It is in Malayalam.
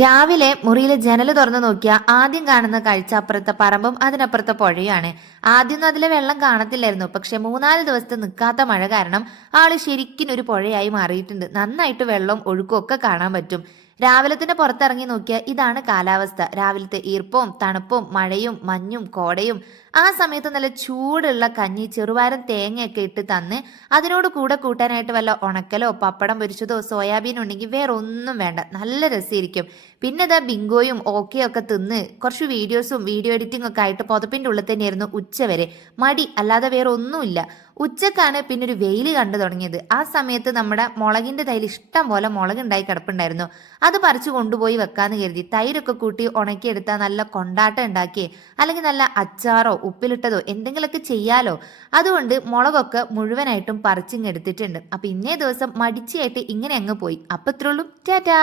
രാവിലെ മുറിയിലെ ജനൽ തുറന്നു നോക്കിയാൽ ആദ്യം കാണുന്ന കാഴ്ച അപ്പുറത്തെ പറമ്പും അതിനപ്പുറത്തെ പുഴയാണ്. ആദ്യമൊന്നും അതിലെ വെള്ളം കാണത്തില്ലായിരുന്നു. പക്ഷെ 3-4 ദിവസത്തെ നിൽക്കാത്ത മഴ കാരണം ആള് ശരിക്കും ഒരു പുഴയായി മാറിയിട്ടുണ്ട്. നന്നായിട്ട് വെള്ളവും ഒഴുക്കും ഒക്കെ കാണാൻ പറ്റും. രാവിലെ തന്നെ പുറത്തിറങ്ങി നോക്കിയാൽ ഇതാണ് കാലാവസ്ഥ. രാവിലത്തെ ഈർപ്പവും തണുപ്പും മഴയും മഞ്ഞും കോടയും. ആ സമയത്ത് നല്ല ചൂടുള്ള കഞ്ഞി ചെറുപയറും തേങ്ങയൊക്കെ ഇട്ട് തന്ന് അതിനോട് കൂടെ കൂട്ടാനായിട്ട് വല്ല ഉണക്കലോ പപ്പടം പൊരിച്ചതോ സോയാബീൻ ഉണ്ടെങ്കിൽ വേറെ ഒന്നും വേണ്ട, നല്ല രസമായിരിക്കും. പിന്നെ ഇതാ ബിങ്കോയും ഓക്കെയും ഒക്കെ തിന്ന് കുറച്ച് വീഡിയോസും വീഡിയോ എഡിറ്റിംഗ് ഒക്കെ ആയിട്ട് പുതപ്പിന്റെ ഉള്ളിൽ തന്നെയായിരുന്നു ഉച്ചവരെ. മടി അല്ലാതെ വേറെ ഒന്നുമില്ല. ഉച്ചക്കാണ് പിന്നെ ഒരു വെയിൽ കണ്ടു തുടങ്ങിയത്. ആ സമയത്ത് നമ്മുടെ മുളകിന്റെ തൈൽ ഇഷ്ടം പോലെ മുളക് ഉണ്ടായി കിടപ്പുണ്ടായിരുന്നു. അത് പറിച്ചു കൊണ്ടുപോയി വെക്കാന്ന് കരുതി തൈരൊക്കെ കൂട്ടി ഉണക്കിയെടുത്താൽ നല്ല കൊണ്ടാട്ടം ഉണ്ടാക്കിയേ, അല്ലെങ്കിൽ നല്ല അച്ചാറോ ഉപ്പിലിട്ടതോ എന്തെങ്കിലുമൊക്കെ ചെയ്യാലോ. അതുകൊണ്ട് മുളകൊക്കെ മുഴുവനായിട്ടും പറിച്ചിങ്ങ് എടുത്തിട്ടുണ്ട്. അപ്പൊ ഇന്നേ ദിവസം മടിച്ചിയായിട്ട് ഇങ്ങനെ അങ്ങ് പോയി. അപ്പൊ ഇത്രയുള്ളൂ. ടാറ്റാ.